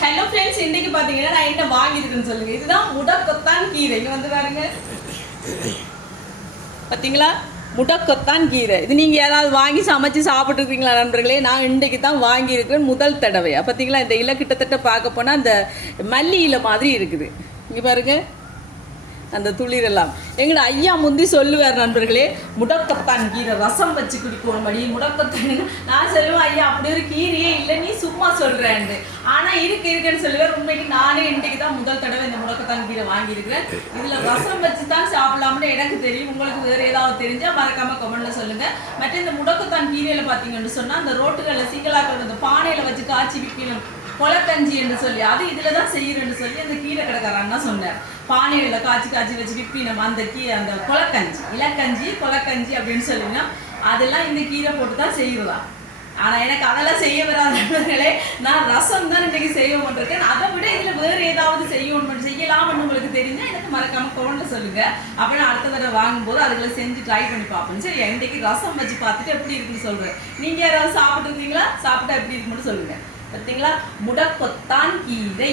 Hello friends இன்னைக்கு பார்த்தீங்கன்னா நான் என்ன வாங்கியிருக்கேன்னு சொல்லுங்க. இதுதான் முடக்கொத்தான் கீரை. இங்கே வந்து பாருங்க. பார்த்தீங்களா முடக்கொத்தான் கீரை. இது நீங்கள் யாராவது வாங்கி சமைச்சு சாப்பிட்டுருக்கீங்களா நண்பர்களே? நான் இன்றைக்கு தான் வாங்கியிருக்கிறேன் முதல் தடவை பார்த்தீங்களா இந்த இலை கிட்டத்தட்ட பார்க்க போனால் அந்த மல்லி இலை மாதிரி இருக்குது. இங்கே பாருங்கள் அந்த துளிரெல்லாம். எங்கட ஐயா முந்தி சொல்லுவார் நண்பர்களே முடக்கத்தான் கீரை ரசம் வச்சு குடிக்கணும் மடி முடக்கத்தான் நான் சொல்லுவேன் ஐயா அப்படி ஒரு கீரையே இல்லை நீ சும்மா சொல்றேன்னு ஆனா இருக்கு இருக்குன்னு சொல்லுவார் உண்மைக்கு நானே இன்றைக்கு தான் முதல் தடவை இந்த முடக்கத்தான் கீரை வாங்கியிருக்கிறேன். இதுல ரசம் வச்சு தான் சாப்பிடலாம்னு எனக்கு தெரியும். உங்களுக்கு வேற ஏதாவது தெரிஞ்சா மறக்காம கமெண்ட்ல சொல்லுங்க. மற்ற இந்த முடக்கத்தான் கீரையில பாத்தீங்கன்னு சொன்னா அந்த ரோட்டுகளில் சிங்களாக்கள் இந்த பானையில வச்சு காய்ச்சி விற்கணும். கொலக்கஞ்சி என்று சொல்லி அது இதுல தான் செய்யறேன்னு சொல்லி அந்த கீரை கடைக்காரன் சொன்னார். பானையில் காய்ச்சி காய்ச்சி வச்சு விற்பினோம் அந்த கீ அந்த கொலக்கஞ்சி இலக்கஞ்சி கொலக்கஞ்சி அப்படின்னு சொல்லிங்கன்னா அதெல்லாம் இந்த கீரை போட்டு தான் செய்யறதா ஆனா எனக்கு அதெல்லாம் செய்ய வராதவர்களே நான் ரசம் தான் இன்றைக்கு செய்ய மாட்டிருக்கேன் அதை விட இதில் வேற ஏதாவது செய்யணும் செய்யலாம்னு உங்களுக்கு தெரிஞ்சால் எனக்கு மறக்காமல் கமெண்ட்ல சொல்லுங்க. அப்ப நான் அடுத்த தடவை வாங்கும்போது அதுகளை செஞ்சு ட்ரை பண்ணி பார்ப்போம். சரி இன்றைக்கு ரசம் வச்சு பார்த்துட்டு எப்படி இருக்குன்னு சொல்றேன். நீங்க யாராவது சாப்பிட்டுருந்தீங்களா? சாப்பிட்டா எப்படி இருக்குன்னு சொல்லுங்கள் பார்த்தீங்களா? முடக்கொத்தான் கீரை.